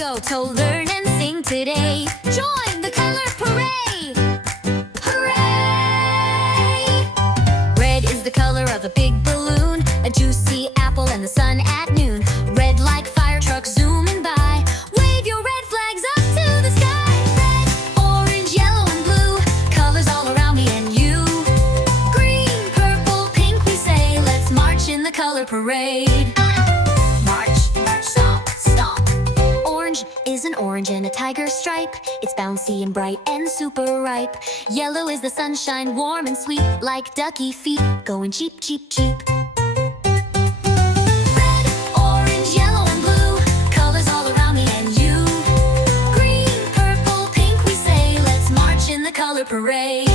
go to learn and sing today. Join the color parade! Hooray! Red is the color of a big balloon, a juicy apple and the sun at noon. Red like fire trucks zooming by. Wave your red flags up to the sky. Red, orange, yellow, and blue, colors all around me and you. Green, purple, pink, we say, let's march in the color parade. March, march, stomp, stomp. Orange is an orange and a tiger stripe. It's bouncy and bright and super ripe. Yellow is the sunshine, warm and sweet, like ducky feet going cheep, cheep, cheep. Red, orange, yellow, and blue, colors all around me and you. Green, purple, pink, we say, let's march in the color parade.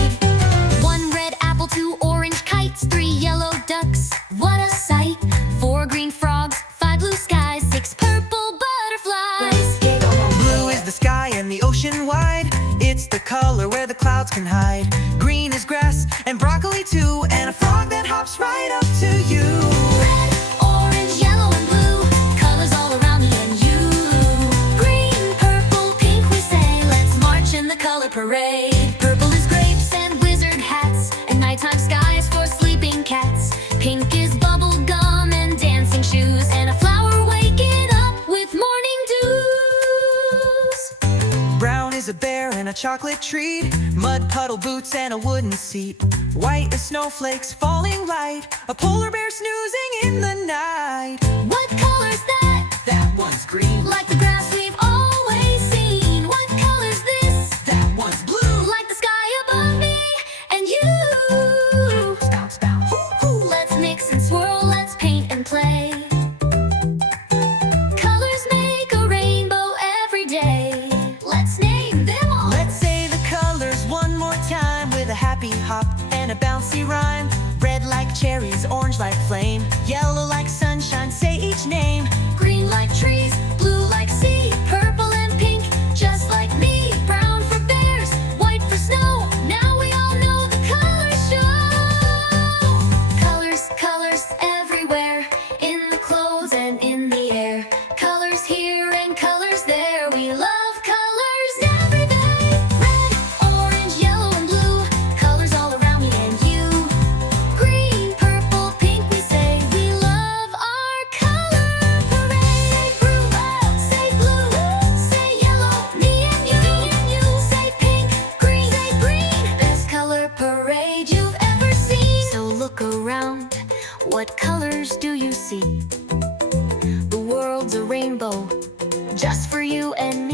1 red apple, 2 orange kites, 3 yellow ducks, what a sight. 4 green frogs, 5 blue skies, 6 purple butterflies. Blue is the sky and the ocean wide. It's the color where the clouds can hide. Green is grass and broccoli too, and a frog that hops right up to you. Red, orange, yellow, and blue, colors all around me and you. Green, purple, pink, we say, let's march in the color parade. Purple is grapes and wizard hats, and nighttime skies for sleeping cats. Pink is bubble gum and dancing shoes, and a flower waking up with morning dews. Brown is a bear and a chocolate treat. Mud puddle boots and a wooden seat. White is snowflakes falling light. A polar bear snoozing in the night. What color's that? That one's green. Like the grass we've always seen. What color's this? That one's blue. Like the sky above me and you. Bounce, bounce. Let's mix and swirl, let's paint and play. Colors make a rainbow every day. Let's name them all. Let's say the colors one more time with a happy hop and a bouncy rhyme. Red like cherries, orange like flame, yellow like sunshine, say each name. Green like trees, blue like sea, purple and pink, just like me. Brown for bears, white for snow. Now we all know the colors show. Colors, colors everywhere, in the clothes and in the air. Colors here and colors there. We love colors everywhere. Red, orange, yellow, and blue, colors all around me and you. Green, purple, pink, we say, we love our color parade. Say blue, say yellow, me and you. Say pink, green, say green. Best color parade you've ever seen. So look around, what colors do you see? The world's a rainbow, just for you and